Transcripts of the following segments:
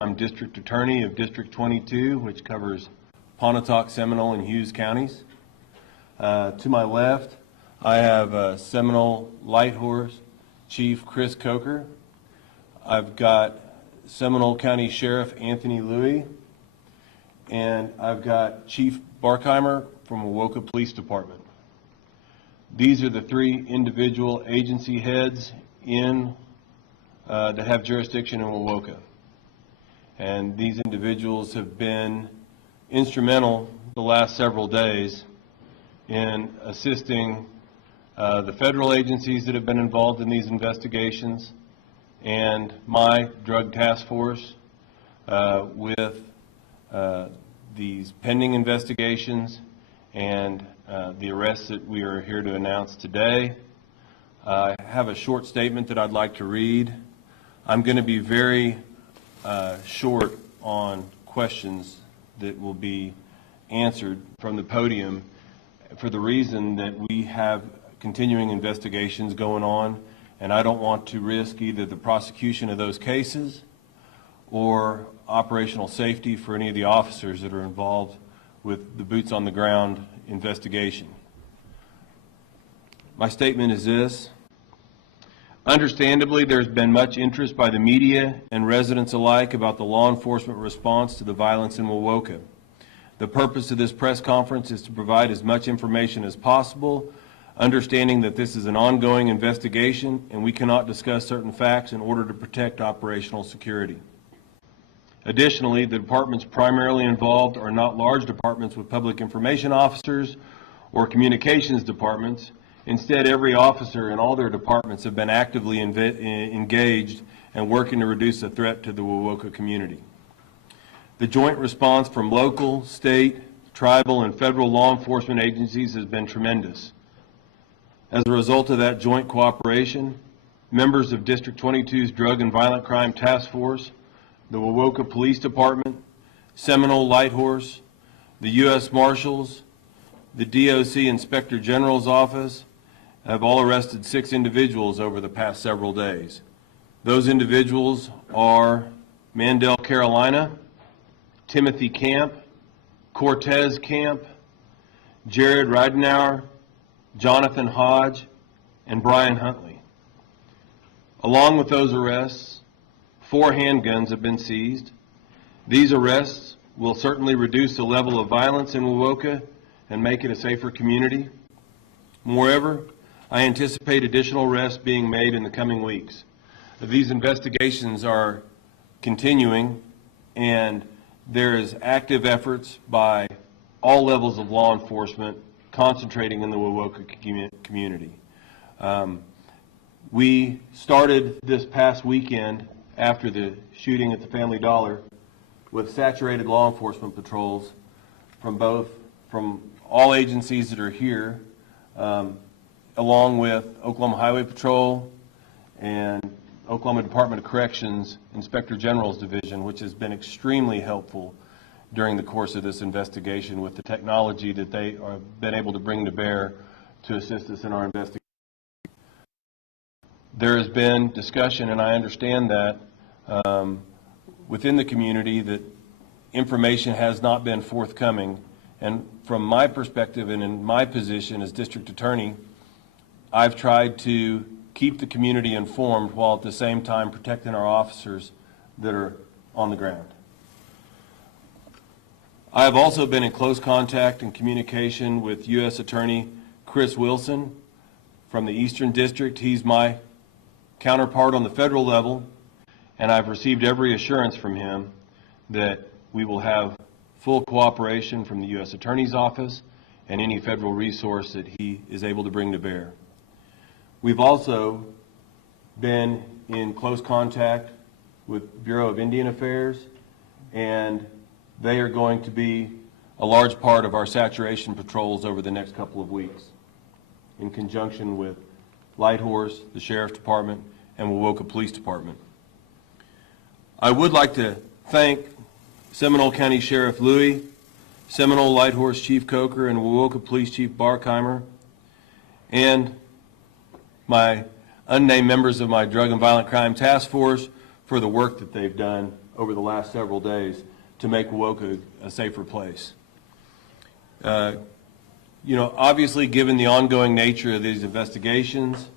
I'm District Attorney of District 22, which covers Pontotoc, Seminole, and Hughes counties. To my left, I have Seminole Light Horse Chief Chris Coker. I've got Seminole County Sheriff Anthony Louie, and I've got Chief Barkheimer from Wewoka Police Department. These are the three individual agency heads that have jurisdiction in Wewoka. And these individuals have been instrumental the last several days in assisting the federal agencies that have been involved in these investigations and my drug task force with these pending investigations and the arrests that we are here to announce today. I have a short statement that I'd like to read. I'm going to be very short on questions that will be answered from the podium for the reason that we have continuing investigations going on, and I don't want to risk either the prosecution of those cases or operational safety for any of the officers that are involved with the boots on the ground investigation. My statement is this. Understandably, there's been much interest by the media and residents alike about the law enforcement response to the violence in Wewoka. The purpose of this press conference is to provide as much information as possible, understanding that this is an ongoing investigation and we cannot discuss certain facts in order to protect operational security. Additionally, the departments primarily involved are not large departments with public information officers or communications departments. Instead, every officer in all their departments have been actively engaged and working to reduce the threat to the Wewoka community. The joint response from local, state, tribal, and federal law enforcement agencies has been tremendous. As a result of that joint cooperation, members of District 22's Drug and Violent Crime Task Force, the Wewoka Police Department, Seminole Light Horse, the U.S. Marshals, the DOC Inspector General's Office, have all arrested 6 individuals over the past several days. Those individuals are Mandel Carolina, Timothy Camp, Cortez Camp, Jared Ridenauer, Jonathan Hodge, and Brian Huntley. Along with those arrests, 4 handguns have been seized. These arrests will certainly reduce the level of violence in Wewoka and make it a safer community. Moreover, I anticipate additional arrests being made in the coming weeks. These investigations are continuing, and there is active efforts by all levels of law enforcement concentrating in the Wewoka community. We started this past weekend after the shooting at the Family Dollar with saturated law enforcement patrols from all agencies that are here, along with Oklahoma Highway Patrol and Oklahoma Department of Corrections Inspector General's Division, which has been extremely helpful during the course of this investigation with the technology that they have been able to bring to bear to assist us in our investigation. There has been discussion, and I understand that within the community that information has not been forthcoming. And from my perspective and in my position as district attorney, I've tried to keep the community informed while at the same time protecting our officers that are on the ground. I have also been in close contact and communication with U.S. Attorney Chris Wilson from the Eastern District. He's my counterpart on the federal level, and I've received every assurance from him that we will have full cooperation from the U.S. Attorney's Office and any federal resource that he is able to bring to bear. We've also been in close contact with Bureau of Indian Affairs, and they are going to be a large part of our saturation patrols over the next couple of weeks in conjunction with Light Horse, the Sheriff's Department, and Wewoka Police Department. I would like to thank Seminole County Sheriff Louie, Seminole Light Horse Chief Coker, and Wewoka Police Chief Barkheimer, and my unnamed members of my Drug and Violent Crime Task Force for the work that they've done over the last several days to make Woka a safer place. Obviously, given the ongoing nature of these investigations,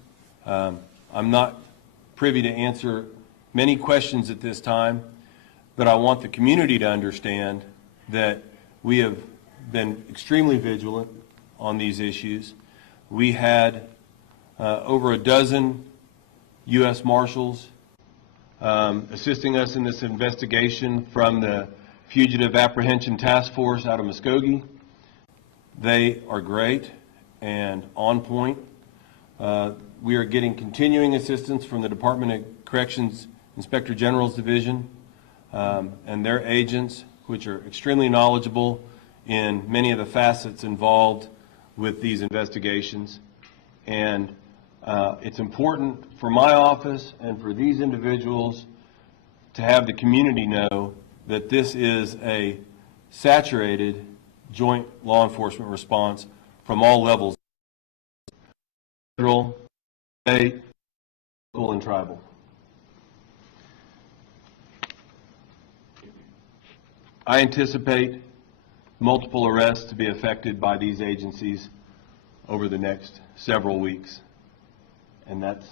I'm not privy to answer many questions at this time, but I want the community to understand that we have been extremely vigilant on these issues. We had over a dozen U.S. Marshals assisting us in this investigation from the Fugitive Apprehension Task Force out of Muskogee. They are great and on point. We are getting continuing assistance from the Department of Corrections Inspector General's Division and their agents, which are extremely knowledgeable in many of the facets involved with these investigations. And it's important for my office and for these individuals to have the community know that this is a saturated joint law enforcement response from all levels: federal, state, local, and tribal. I anticipate multiple arrests to be affected by these agencies over the next several weeks. And that's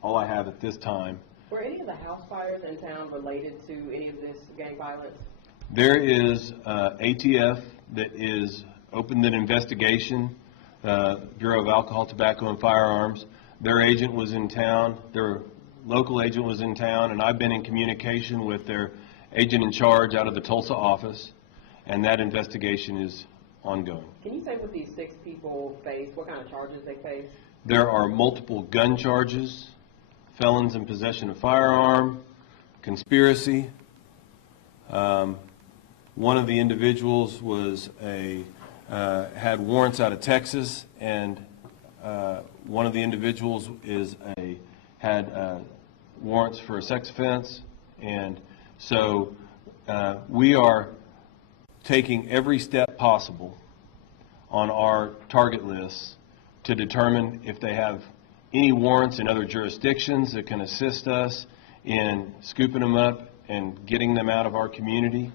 all I have at this time. Were any of the house fires in town related to any of this gang violence? There is ATF that is opened an investigation, Bureau of Alcohol, Tobacco, and Firearms. Their agent was in town, their local agent was in town, and I've been in communication with their agent in charge out of the Tulsa office, and that investigation is ongoing. Can you say what these 6 people face, what kind of charges they face? There are multiple gun charges, felons in possession of firearm, conspiracy. One of the individuals was had warrants out of Texas, and one of the individuals had warrants for a sex offense. And so we are taking every step possible on our target lists to determine if they have any warrants in other jurisdictions that can assist us in scooping them up and getting them out of our community.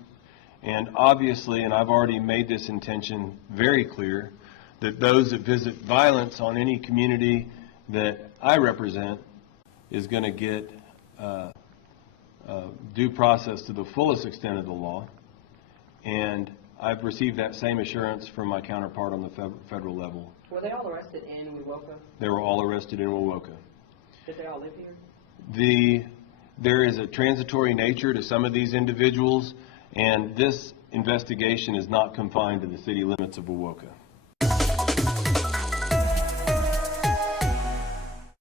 And obviously, and I've already made this intention very clear, that those that visit violence on any community that I represent is going to get due process to the fullest extent of the law. And I've received that same assurance from my counterpart on the federal level. Were they all arrested in Wewoka? They were all arrested in Wewoka. Did they all live here? There is a transitory nature to some of these individuals, and this investigation is not confined to the city limits of Wewoka.